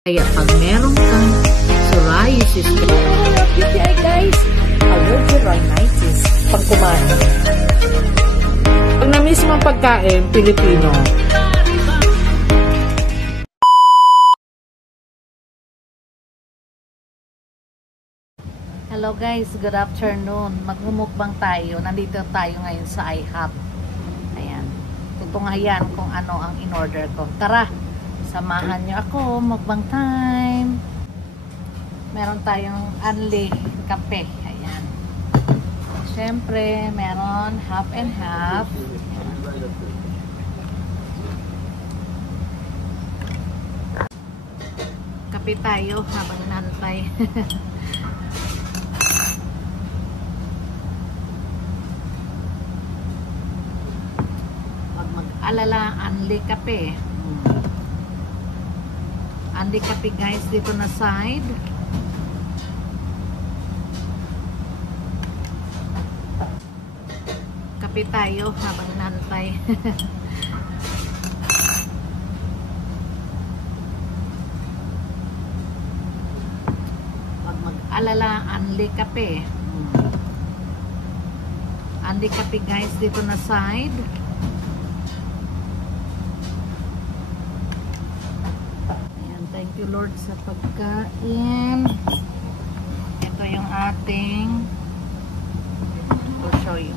Kaya pag meron kang psoriasis, UTI guys, allergic rhinitis, pag kumain. pag na-miss mong pagkain, Pilipino. Hello guys, good afternoon. Magmumukbang tayo. Nandito tayo ngayon sa IHOP. Ayan. Tutunghayan kung ano ang in-order ko. Tara, samahan nyo ako. Mukbang time. Meron tayong unli kape. Ayan. Siyempre, meron half and half. Ayan. Kape tayo habang nantay. Alala, unli kape. Unli kape guys, dito na side. Kape tayo habang nantay. Wag mag-alala, unli kape. Unli kape guys, dito na side. Thank you Lord sa pagkain. Ito yung ating I'll show you.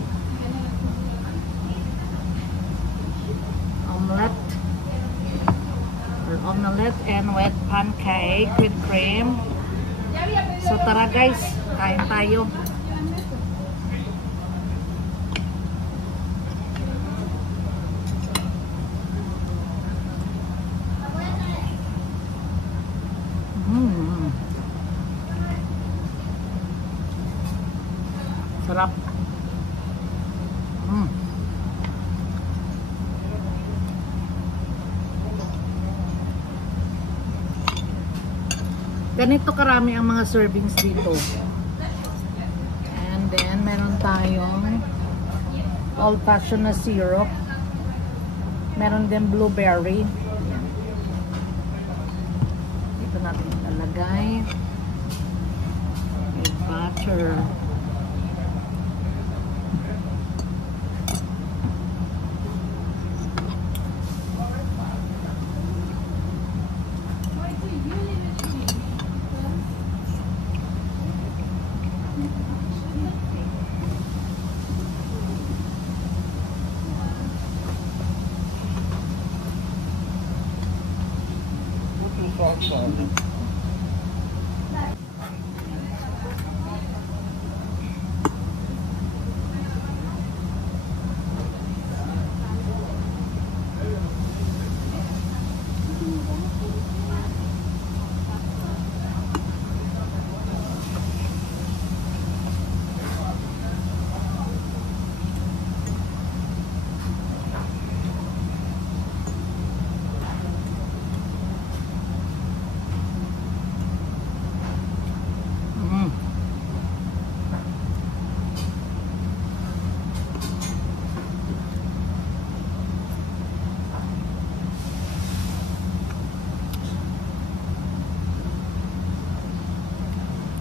Omelette and wet pancake with cream. So tara guys, kain tayo. Sarap. Ganito karami ang mga servings dito. And then meron tayong old-fashioned na syrup. Meron din blueberry. Dito natin ilalagay. May butter.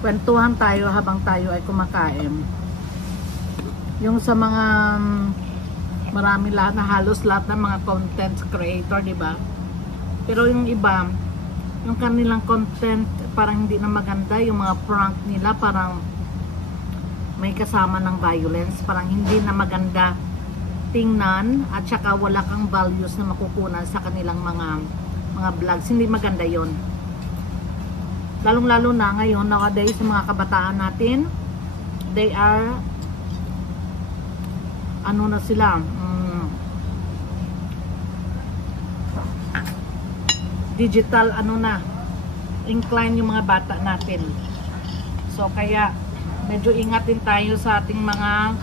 Kwentuhan tayo habang tayo ay kumakain. Yung sa mga marami lahat na halos lahat ng mga content creator, di ba? Pero yung iba, yung kanilang content parang hindi na maganda, yung mga prank nila parang may kasama ng violence, parang hindi na maganda tingnan at saka wala kang values na makukunan sa kanilang mga vlogs. Hindi maganda yon. Lalong-lalo na ngayon, nowadays, sa mga kabataan natin, they are, ano na sila, digital, ano na, incline yung mga bata natin. So, kaya, medyo ingat din tayo sa ating mga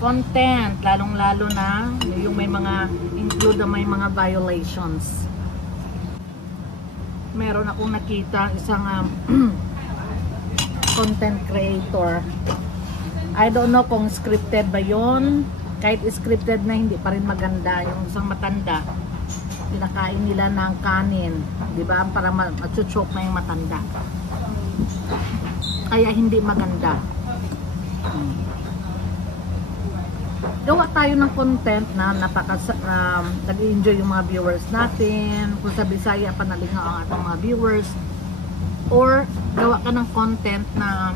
content, lalong-lalo na, yung may mga, include na may mga violations. Meron akong nakita isang content creator. I don't know kung scripted ba yon. Kahit scripted na, hindi pa rin maganda. Yung isang matanda pinakain nila ng kanin, di ba? Para matsuchok na yung matanda. Kaya hindi maganda. Gawa tayo ng content na nag-enjoy yung mga viewers natin. Kung sa Bisaya panalinga ang ating mga viewers, or gawa ka ng content na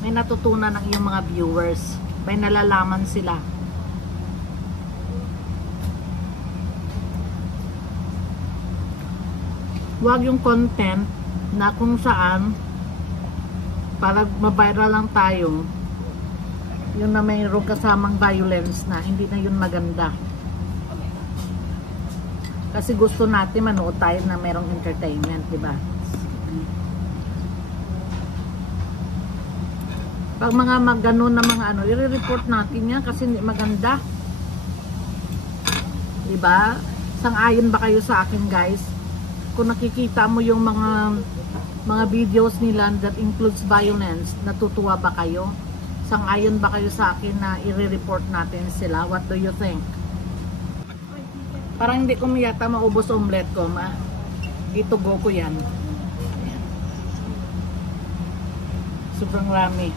may natutunan ng iyong mga viewers, may nalalaman sila. Huwag yung content na kung saan para ma-viral lang tayo, yun na mayroong kasamang violence na, hindi na yun maganda. Kasi gusto natin manood tayo na mayroong entertainment, di ba? Pag mga ganun na mga ano, i-report natin yan kasi hindi maganda. Di ba? Sang-ayon ba kayo sa akin, guys? Kung nakikita mo yung mga videos nila that includes violence, natutuwa ba kayo? Sang-ayon ba kayo sa akin na i-report natin sila? What do you think? Parang hindi ko yata maubos omelet ko, itugo ko yan. Sobrang rami.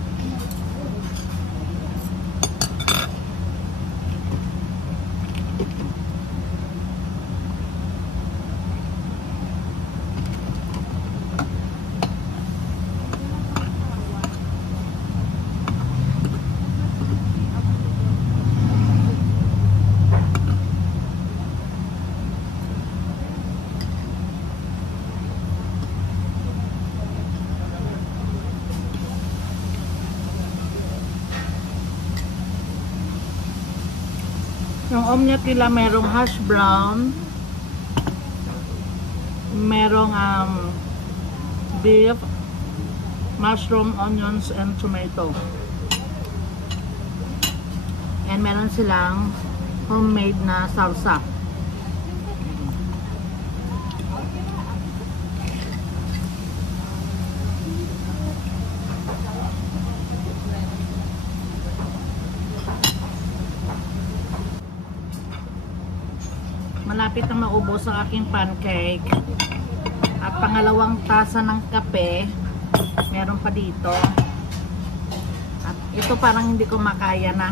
Yung omelet nila merong hash brown, merong beef, mushroom, onions, and tomato. And meron silang homemade na salsa. Malapit na maubos ang aking pancake. At pangalawang tasa ng kape, meron pa dito. At ito parang hindi ko makaya na.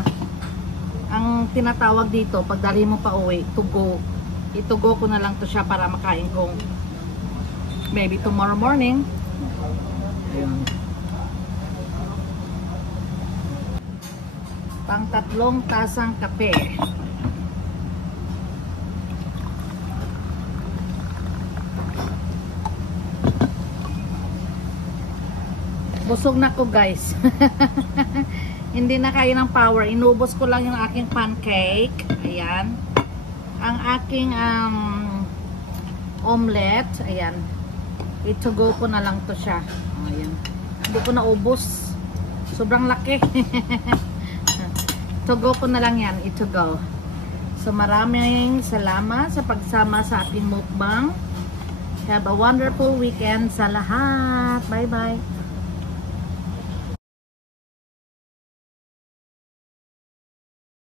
Ang tinatawag dito, pag dali mo pa uwi, to go. Itugo ko na lang to siya para makain kong maybe tomorrow morning. Ayun. Pang 3 tasang kape. Busog na ko, guys. Hindi na kaya ng power. Inubos ko lang yung aking pancake. Ayan. Ang aking omelette. Ayan. Itugo ko na lang to siya. Ayan. Hindi ko na ubos. Sobrang laki. Itugo ko na lang yan. Itugo. So maraming salamat sa pagsama sa ating mukbang. Have a wonderful weekend sa lahat. Bye bye.